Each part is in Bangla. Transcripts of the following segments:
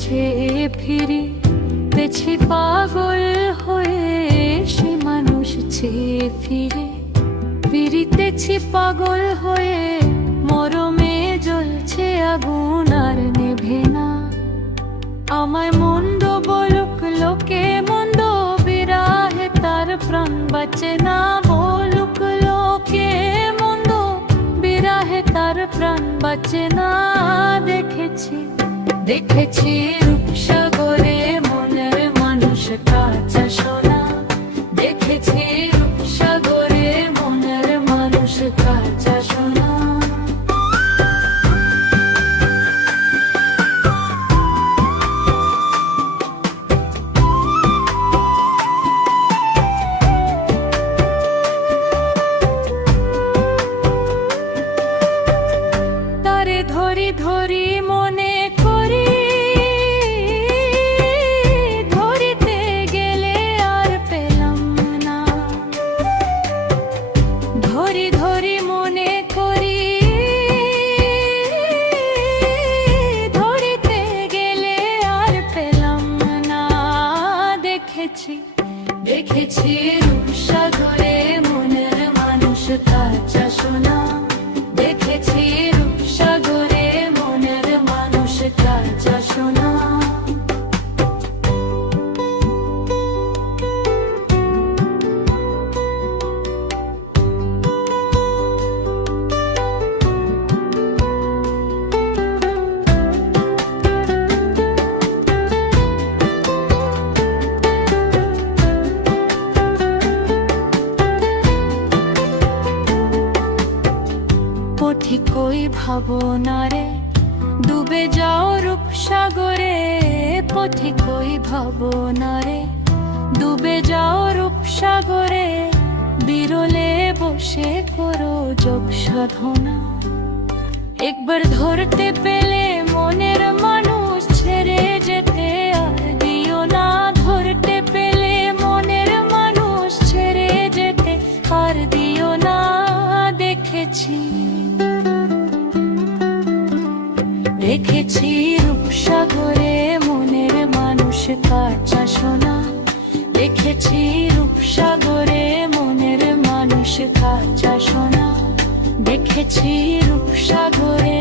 চেয়ে ফিরি, পেছি পাগল হয়ে সে মানুষ চেয়ে ফিরে। ফিরিতেছি পাগল হয়ে, মরমে জ্বলছে আগুন আর নেভে না। আমায় মন্দ বলুক লোকে মন্দ, বিরাহে তার প্রাণ বাঁচে না। বলুক লোকে মন্দ, বিরাহে তার প্রাণ বাঁচে না। দেখেছি দেখেছি রূপসাগরে মনের মানুষ কাঁচা সোনা। দেখেছি রূপসাগরে মনের মানুষ কাঁচা সোনা। তারে ধরি ধরি মনে করি, ধরিতে গেলে আর পেলাম না। ধরি ধরি মনে করি, ধরিতে গেলে আর পেলাম না। দেখেছি দেখেছি রূপসাগরে মনের মানুষ কাঁচা সোনা। দেখেছি রূপসাগরে মনের মানুষ কাঁচা সোনা। পথিকই ভাবনারে ডুবে যাও রূপসাগরে। পথিকই ভাবনারে ডুবে যাও রূপসাগরে। বিরলে বসে করো যোগ সাধনা। একবার ধরতে পেলে মনের মানুষ ছেড়ে যেতে আর দিও না। ধরতে পেলে মনের মানুষ ছেড়ে যেতে আর দিও না। দেখেছি দেখেছি রূপসাগরে মনের মানুষ কাঁচা সোনা। দেখেছি রূপসাগরে মনের মানুষ কাঁচা সোনা। দেখেছি রূপসাগরে।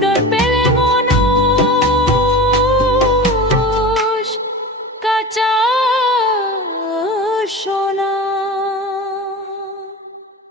ডর পেলে মানুষ কাঁচা সোনা।